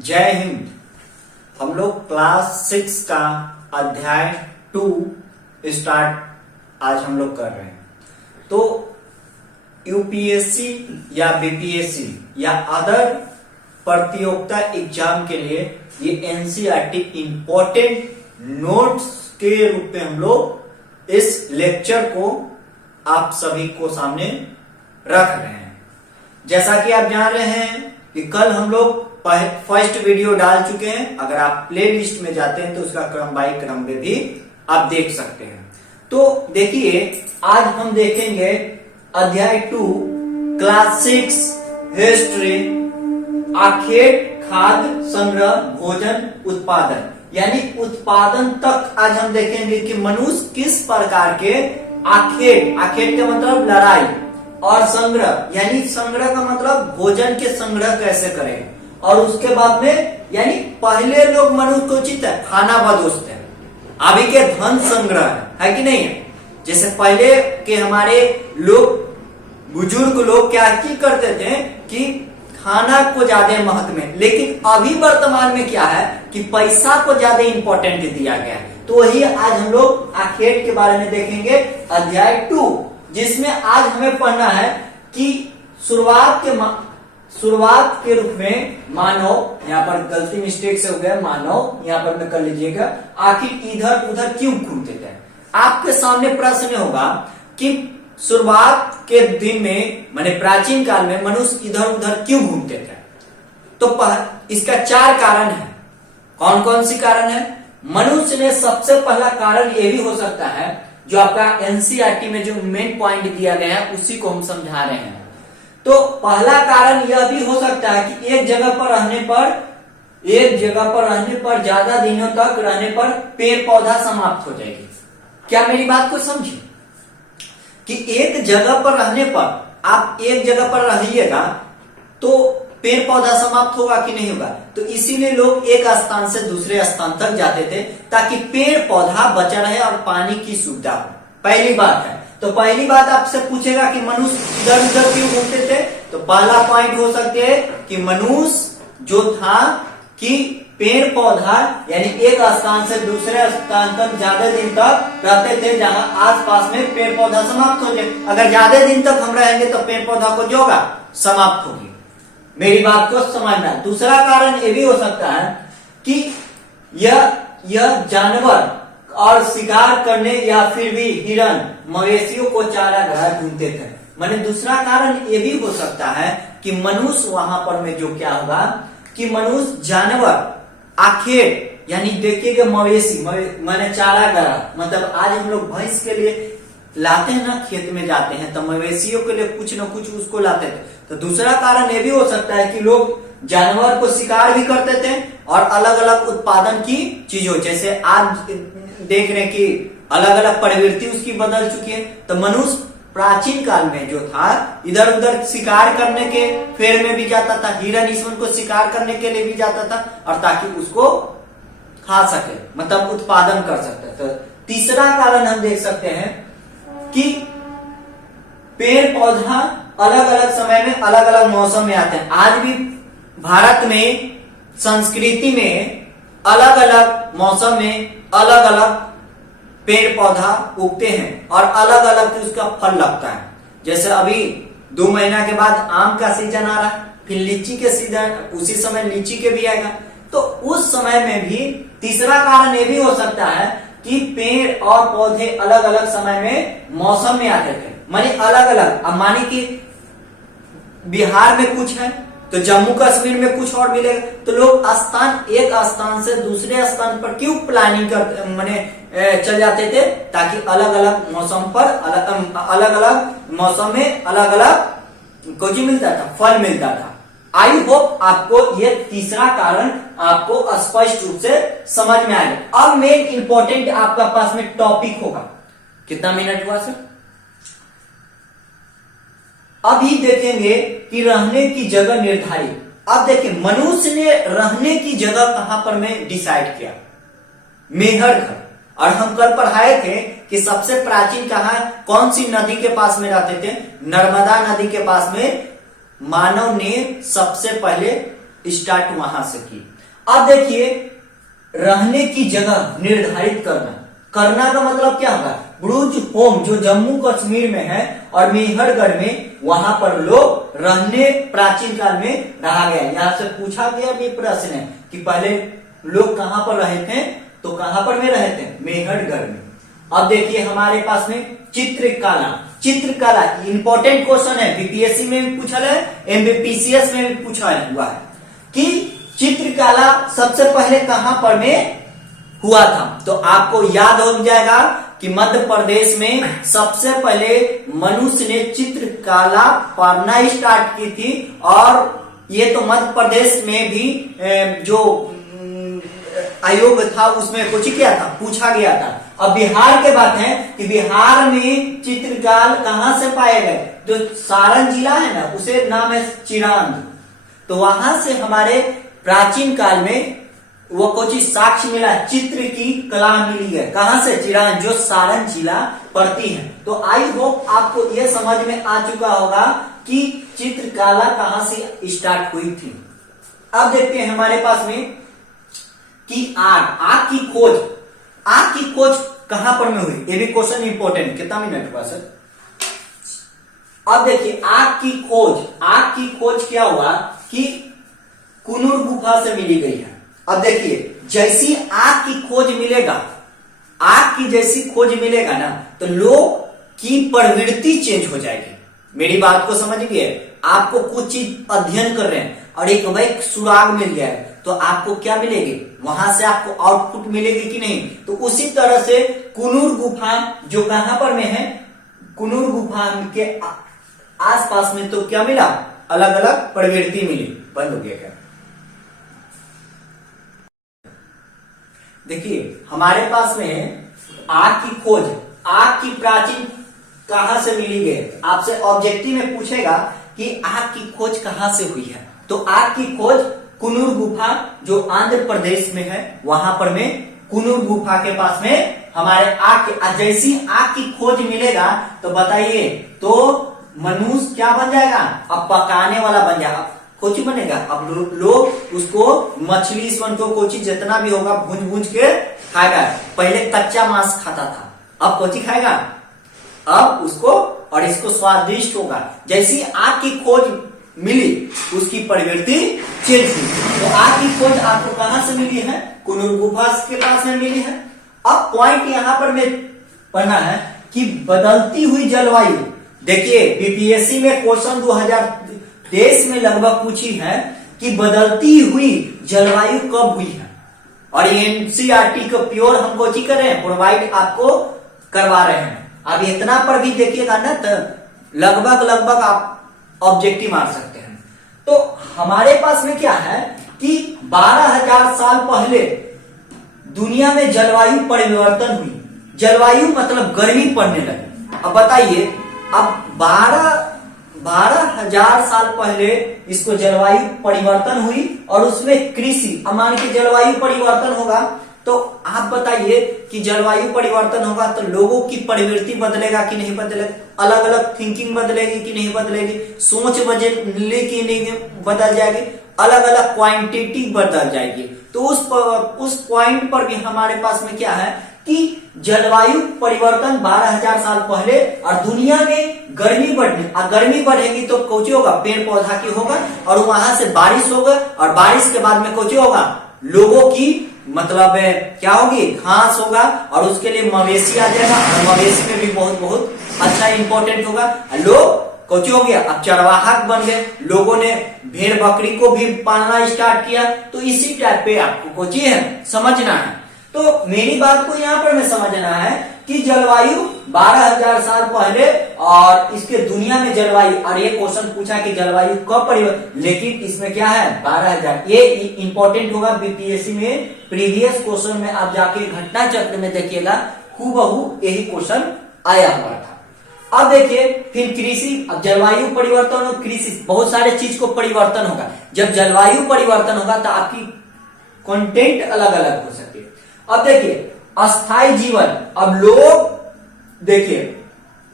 जय हिंद। हम लोग क्लास 6 का अध्याय 2 स्टार्ट आज हम लोग कर रहे हैं। तो यूपीएससी या बीपीएससी या अदर प्रतियोगिता एग्जाम के लिए ये एनसीईआरटी इंपॉर्टेंट नोट्स के रूप में हम लोग इस लेक्चर को आप सभी को सामने रख रहे हैं। जैसा कि आप जान रहे हैं कि कल हम लोग फर्स्ट वीडियो डाल चुके हैं। अगर आप प्ले लिस्ट में जाते हैं तो उसका क्रम बाई क्रम में भी आप देख सकते हैं। तो देखिए, आज हम देखेंगे अध्याय 2 क्लास 6 हिस्ट्री, आखेट, खाद्य संग्रह, भोजन, उत्पादन, यानी उत्पादन तक आज हम देखेंगे कि मनुष्य किस प्रकार के आखेट का मतलब लड़ाई, और संग्रह यानी संग्रह का मतलब भोजन के संग्रह कैसे करें, और उसके बाद में यानी पहले लोग मनुष्य को उचित है खाना बदोस्त है, अभी के धन संग्रह है कि नहीं है। जैसे पहले के हमारे लोग बुजुर्ग लोग क्या की करते थे कि खाना को ज्यादा महत्व में, लेकिन अभी वर्तमान में क्या है कि पैसा को ज्यादा इंपॉर्टेंट दिया गया है। तो वही आज हम लोग आखेट के बारे में देखेंगे अध्याय 2, जिसमें आज हमें पढ़ना है कि शुरुआत के रूप में मानव, यहाँ पर गलती मिस्टेक से हो गया, मानव यहाँ पर में कर लीजिएगा, आखिर इधर उधर क्यों घूमते थे। आपके सामने प्रश्न होगा कि शुरुआत के दिन में माने प्राचीन काल में मनुष्य इधर उधर क्यों घूमते थे। तो इसका 4 कारण है। कौन कौन सी कारण है? मनुष्य ने सबसे पहला कारण ये भी हो सकता है, जो आपका एनसीईआरटी में जो मेन पॉइंट दिया गया है उसी को हम समझा रहे हैं। तो पहला कारण यह भी हो सकता है कि एक जगह पर रहने पर ज्यादा दिनों तक रहने पर पेड़ पौधा समाप्त हो जाएगी। क्या मेरी बात को समझे कि एक जगह पर रहने पर, आप एक जगह पर रहिएगा तो पेड़ पौधा समाप्त होगा कि नहीं होगा। तो इसीलिए लोग एक स्थान से दूसरे स्थान तक जाते थे ताकि पेड़ पौधा बचा रहे और पानी की सुविधा हो। पहली बात है। तो पहली बात आपसे पूछेगा कि मनुष्य इधर उधर क्यों घूमते थे। तो पहला पॉइंट हो सकते है कि मनुष्य जो था कि पेड़ पौधा यानी एक स्थान से दूसरे स्थान तक ज्यादा दिन तक रहते थे, जहां आसपास में पेड़ पौधा समाप्त हो जाए। अगर ज्यादा दिन तक हम रहेंगे तो पेड़ पौधा को जो होगा समाप्त होगी। मेरी बात को समझना। दूसरा कारण ये भी हो सकता है कि यह जानवर और शिकार करने या फिर भी हिरन मवेशियों को चारागाह ढूंढते थे। माने दूसरा कारण ये भी हो सकता है कि मनुष्य वहां पर में जो क्या होगा कि मनुष्य जानवर आखेट यानी देखिएगा मवेशी माने चारागाह, मतलब आज हम लोग भैंस के लिए लाते हैं ना, खेत में जाते हैं तो मवेशियों के लिए कुछ न कुछ उसको लाते थे। तो दूसरा कारण ये भी हो सकता है कि लोग जानवर को शिकार भी करते थे और अलग अलग उत्पादन की चीजों, जैसे आज देख रहे हैं कि अलग अलग प्रवृत्ति उसकी बदल चुकी है। तो मनुष्य प्राचीन काल में जो था इधर उधर शिकार करने के फेर में भी जाता था, हिरन ईश्वर को शिकार करने के लिए भी जाता था, और ताकि उसको खा सके, मतलब उत्पादन कर सकते। तो तीसरा कारण हम देख सकते हैं कि पेड़ पौधा अलग अलग समय में अलग अलग मौसम में आते हैं। आज भी भारत में संस्कृति में अलग अलग मौसम में अलग अलग पेड़ पौधा उगते हैं और अलग अलग उसका फल लगता है। जैसे अभी 2 महीना के बाद आम का सीजन आ रहा है, फिर लीची के सीजन, उसी समय लीची के भी आएगा। तो उस समय में भी तीसरा कारण ये भी हो सकता है कि पेड़ और पौधे अलग अलग समय में मौसम में आते थे, माने अलग अलग। अब माने कि बिहार में कुछ है तो जम्मू कश्मीर में कुछ और मिलेगा। तो लोग एक स्थान से दूसरे स्थान पर क्यों प्लानिंग कर माने चल जाते थे, ताकि अलग अलग मौसम पर अलग अलग मौसम में अलग अलग कुछ मिलता था, फल मिलता था। आई होप आपको ये तीसरा कारण आपको स्पष्ट रूप से समझ में आएगा। अब मेन इंपॉर्टेंट आपका पास में टॉपिक होगा। कितना मिनट हुआ सर? अभी देखेंगे कि रहने की जगह निर्धारित। अब देखिए, मनुष्य ने रहने की जगह कहां पर में डिसाइड किया, मेहर। और हम कल पढ़ाए थे कि सबसे प्राचीन कौन सी नदी के पास में रहते थे? नर्मदा नदी के पास में मानव ने सबसे पहले स्टार्ट वहां से की। अब देखिए, रहने की जगह निर्धारित करना, करना का मतलब क्या होगा, ब्रुज होम जो जम्मू कश्मीर में है और मेहरगढ़ में, वहां पर लोग रहने प्राचीन काल में रहा गया। यहां से पूछा गया भी प्रश्न है कि पहले लोग कहां पर रहे थे, तो कहां पर में रहे थे, मेहरगढ़ में। अब देखिए हमारे पास में चित्रकला, चित्रकला इंपॉर्टेंट क्वेश्चन है, बीपीएससी में भी पूछा है, एमबीपीसीएस में भी पूछा हुआ है कि चित्रकला सबसे पहले कहां पर में हुआ था। तो आपको याद हो जाएगा कि मध्य प्रदेश में सबसे पहले मनुष्य ने चित्रकला पढ़ना स्टार्ट की थी, और ये तो मध्य प्रदेश में भी जो आयोग था उसमें कुछ क्या था, पूछा गया था। अब बिहार के बात है कि बिहार में चित्रकला कहां से पाए गए, जो सारण जिला है ना, उसे नाम है चिरांद। तो वहां से हमारे प्राचीन काल में वो कुछ साक्ष्य मिला, चित्र की कला मिली है, कहां से, चिरांद, जो सारण जिला पड़ती है। तो आई होप आपको यह समझ में आ चुका होगा कि चित्रकला कहां से स्टार्ट हुई थी। अब देखते हैं हमारे पास में कि आग की खोज, आग की खोज कहां पर में हुई, ये भी क्वेश्चन इंपॉर्टेंट। कितना मिनट हुआ सर? अब देखिए आग की खोज क्या हुआ कि कुनूर गुफा से मिली गई है। अब देखिए जैसी आग की खोज मिलेगा, आग की जैसी खोज मिलेगा ना, तो लोग की प्रवृत्ति चेंज हो जाएगी। मेरी बात को समझ गए? आपको कुछ चीज अध्ययन कर रहे हैं और एक भाई सुराग मिल गया है, तो आपको क्या मिलेगी, वहां से आपको आउटपुट मिलेगी कि नहीं। तो उसी तरह से कुनूर गुफा जो कहां पर में है, कुनूर गुफा के आसपास में तो क्या मिला, अलग अलग प्रवृत्ति मिली। बंद हो गया क्या? देखिए हमारे पास में आग की खोज, आग की प्राचीन कहां से मिली गई, आपसे ऑब्जेक्टिव में पूछेगा कि आग की खोज कहां से हुई है। तो आग की खोज कुनूर गुफा जो आंध्र प्रदेश में है, वहां पर में कुनूर गुफा के पास में हमारे आग के, जैसी आग की खोज मिलेगा तो बताइए, तो मनुष्य क्या बन जाएगा, अब पकाने वाला बन जाएगा, कोची बनेगा। अब लोग उसको मछली स्वर्ण को कोची जितना भी होगा भूंज भूंज के खाएगा। पहले कच्चा मांस खाता था, अब कोची खाएगा, अब उसको और इसको स्वादिष्ट होगा। जैसी आग की खोज मिली उसकी प्रवृत्ति चेंज हुई। तो आग की खोज आपको कहां से मिली है, कुनूर गुफा के पास में मिली है। अब पॉइंट यहां पर में पढ़ना है कि बदलती हुई जलवायु, देखिए बीपीएससी में क्वेश्चन 2023 में लगभग पूछी है कि बदलती हुई जलवायु कब हुई है, और एनसीईआरटी को प्योर हम कोचिंग कर रहे हैं, प्रोवाइड आपको करवा रहे हैं। अब इतना पर भी देखिएगा ना, तो लगभग आप ऑब्जेक्टिव मार सकते हैं। तो हमारे पास में क्या है कि 12,000 साल पहले दुनिया में जलवायु परिवर्तन हुई, जलवायु मतलब गर्मी पड़ने लगी। अब बताइए, अब 12,000 साल पहले इसको जलवायु परिवर्तन हुई, और उसमें कृषि, अब मान के जलवायु परिवर्तन होगा, तो आप बताइए कि जलवायु परिवर्तन होगा तो लोगों की प्रवृत्ति बदलेगा कि नहीं बदलेगा, अलग अलग थिंकिंग बदलेगी कि नहीं बदलेगी, सोच बदलेगी कि नहीं बदल जाएगी, अलग अलग क्वांटिटी बदल जाएगी। तो उस पॉइंट पर भी हमारे पास में क्या है कि जलवायु परिवर्तन 12,000 साल पहले, और दुनिया में गर्मी बढ़ने, गर्मी बढ़ेगी तो कुछ होगा, पेड़ पौधा की होगा, और वहां से बारिश होगा, और बारिश के बाद में कुछ होगा, लोगों की मतलब क्या होगी, घास होगा, और उसके लिए मवेशी आ जाएगा, और मवेशी में भी बहुत अच्छा इंपॉर्टेंट होगा। लोग कुछ हो गया, अब चरवाहक बन गए, लोगों ने भेड़ बकरी को भी पालना स्टार्ट किया। तो इसी टाइप पे आपको कुछ है समझना है। तो मेरी बात को यहाँ पर में समझना है कि जलवायु 12,000 साल पहले, और इसके दुनिया में जलवायु, और ये क्वेश्चन पूछा कि जलवायु कब परिवर्तन, लेकिन इसमें क्या है 12,000, ये इंपॉर्टेंट होगा बीपीएससी में। प्रीवियस क्वेश्चन में आप जाके घटना चक्र में देखिएगा, हूबहू यही क्वेश्चन आया हुआ था। अब देखिए फिर कृषि, अब जलवायु परिवर्तन और कृषि, बहुत सारे चीज को परिवर्तन होगा। जब जलवायु परिवर्तन होगा तो आपकी कंटेंट अलग अलग हो सकती है। अब देखिए अस्थाई जीवन, अब लोग देखिए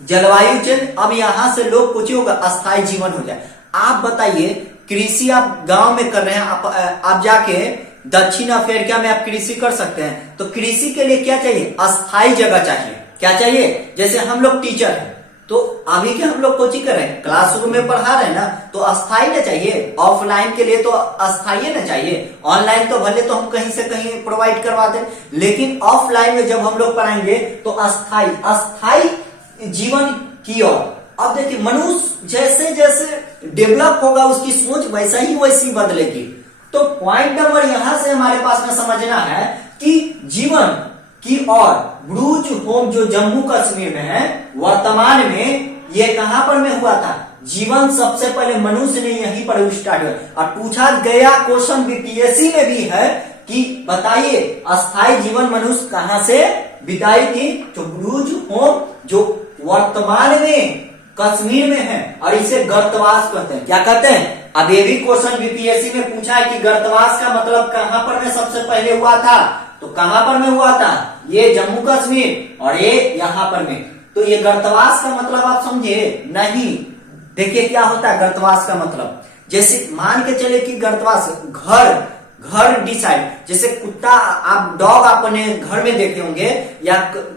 जलवायु चेंज, अब यहां से लोग कुछ होगा, अस्थाई जीवन हो जाए। आप बताइए कृषि आप गांव में कर रहे हैं, आप जाके दक्षिण अफ्रीका में आप कृषि कर सकते हैं। तो कृषि के लिए क्या चाहिए? अस्थाई जगह चाहिए। क्या चाहिए? जैसे हम लोग टीचर हैं, तो अभी के हम लोग कोचिंग कर रहे हैं, क्लासरूम में पढ़ा रहे हैं ना, तो अस्थाई ना चाहिए। ऑफलाइन के लिए तो अस्थाई ना चाहिए। ऑनलाइन तो भले तो हम कहीं से कहीं प्रोवाइड करवा दें, लेकिन ऑफलाइन में जब हम लोग पढ़ाएंगे तो अस्थाई जीवन की ओर। अब देखिए, मनुष्य जैसे जैसे डेवलप होगा उसकी सोच वैसी बदलेगी। तो पॉइंट नंबर यहां से हमारे पास में समझना है कि जीवन की ओर ब्रूच होम जो जम्मू कश्मीर में है, वर्तमान में ये कहां पर में हुआ था? जीवन सबसे पहले मनुष्य ने यहीं पर स्टार्ट हुआ। और पूछा गया क्वेश्चन बीपीएससी में भी है कि बताइए अस्थाई जीवन मनुष्य कहां से बिताई थी? तो ब्रूच होम जो वर्तमान में कश्मीर में है, और इसे गर्तवास कहते हैं। क्या कहते हैं? अब ये भी क्वेश्चन बीपीएससी में पूछा है कि गर्तवास का मतलब कहां पर में सबसे पहले हुआ था? तो कहां पर में हुआ था? ये जम्मू कश्मीर और ये यहां पर में। तो ये गर्तवास का मतलब आप समझे? नहीं। देखिए क्या होता है गर्तवास का मतलब। जैसे मान के चले कि गर्तवास घर डिसाइड, जैसे कुत्ता, आप डॉग अपने घर में देखे होंगे, या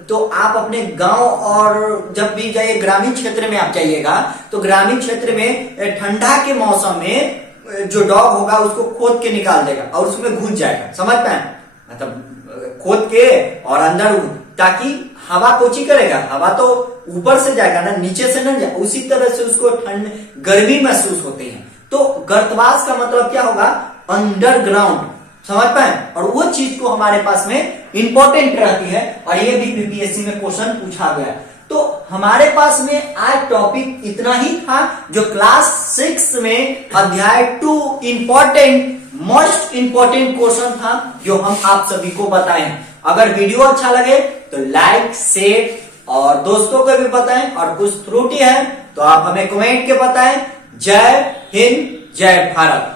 तो आप अपने गांव और जब भी जाइए ग्रामीण क्षेत्र में आप जाइएगा, तो ग्रामीण क्षेत्र में ठंडा के मौसम में जो डॉग होगा उसको खोद के निकाल देगा और उसमें घुस जाएगा। समझ पाए? मतलब खोद के और अंदर, ताकि हवा कोची करेगा, हवा तो ऊपर से जाएगा ना, नीचे से नहीं जाएगा। उसी तरह से उसको ठंड गर्मी महसूस होती है। तो गर्तवास का मतलब क्या होगा? अंडरग्राउंड। समझ पाए? और वो चीज को हमारे पास में इंपॉर्टेंट रहती है, और ये भी बीपीएससी में क्वेश्चन पूछा गया। तो हमारे पास में आज टॉपिक इतना ही था, जो क्लास 6 में अध्याय 2 मोस्ट इंपॉर्टेंट क्वेश्चन था, जो हम आप सभी को बताएं। अगर वीडियो अच्छा लगे तो लाइक, शेयर और दोस्तों को भी बताएं, और कुछ त्रुटि है तो आप हमें कमेंट के बताएं। जय हिंद, जय भारत।